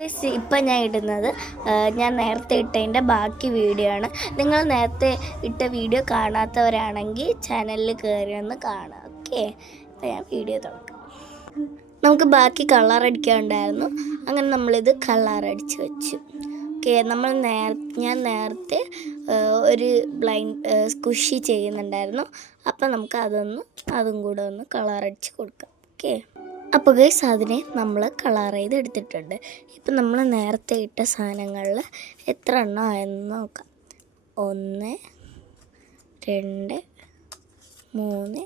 ഇപ്പം ഞാൻ ഇടുന്നത് ഞാൻ നേരത്തെ ഇട്ടതിൻ്റെ ബാക്കി വീഡിയോ ആണ്. നിങ്ങൾ നേരത്തെ ഇട്ട വീഡിയോ കാണാത്തവരാണെങ്കിൽ ചാനലിൽ കയറി ഒന്ന് കാണാം. ഓക്കെ, അപ്പോൾ ഞാൻ വീഡിയോ തുറക്കാം. നമുക്ക് ബാക്കി കളർ അടിക്കാനുണ്ടായിരുന്നു. അങ്ങനെ നമ്മളിത് കളർ അടിച്ച് വെച്ചു. ഓക്കെ, ഞാൻ നേരത്തെ ഒരു സ്കുഷി ചെയ്യുന്നുണ്ടായിരുന്നു. അപ്പം നമുക്ക് അതും കൂടെ ഒന്ന് കളർ അടിച്ച് കൊടുക്കാം. ഓക്കെ, അപ്പോൾ ഗൈസ് അതിനെ നമ്മൾ കളർ ചെയ്ത് എടുത്തിട്ടുണ്ട്. ഇപ്പം നമ്മൾ നേരത്തെ ഇട്ട സാധനങ്ങളിൽ എത്ര എണ്ണം ആയെന്ന് നോക്കാം. 1 2 3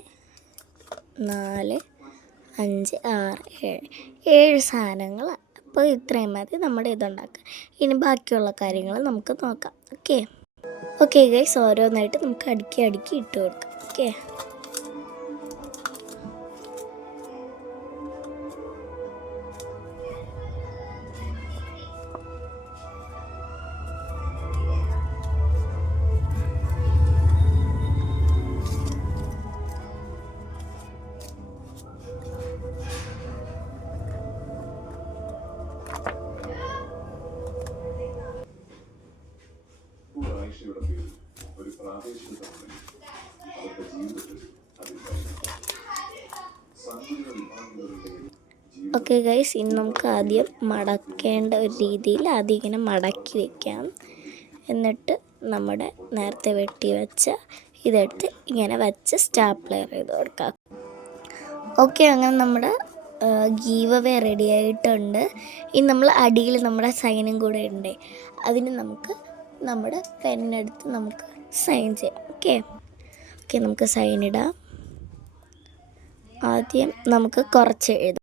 4 5 6 7 സാധനങ്ങൾ. അപ്പോൾ ഇത്രയും മതി നമ്മുടെ ഇതുണ്ടാക്കാൻ. ഇനി ബാക്കിയുള്ള കാര്യങ്ങൾ നമുക്ക് നോക്കാം. ഓക്കെ ഗൈസ്, ഓരോന്നായിട്ട് നമുക്ക് അടുക്കി ഇട്ട് കൊടുക്കാം. ഓക്കെ, ഒരു പ്രാദേശിക അവരുടെ ജീവിതത്തിൽ ഓക്കെ ഗൈസ്, ഇനി നമുക്ക് ആദ്യം മടക്കേണ്ട ഒരു രീതിയിൽ ആദ്യം ഇങ്ങനെ മടക്കി വയ്ക്കാം. എന്നിട്ട് നമ്മുടെ നേരത്തെ വെട്ടി വെച്ച ഇതെടുത്ത് ഇങ്ങനെ വെച്ച് സ്റ്റാപ്ലർ ചെയ്ത് കൊടുക്കാം. ഓക്കെ, അങ്ങനെ നമ്മുടെ ഗീവ് അവേ റെഡി ആയിട്ടുണ്ട്. ഇനി നമ്മൾ അടിയിൽ നമ്മുടെ സൈനും കൂടെ ഉണ്ട്. അതിന് നമുക്ക് നമ്മുടെ പെന്നെടുത്ത് നമുക്ക് സൈൻ ചെയ്യാം. ഓക്കെ, നമുക്ക് സൈൻ ഇടാം. ആദ്യം നമുക്ക് കുറച്ച് എഴുതാം.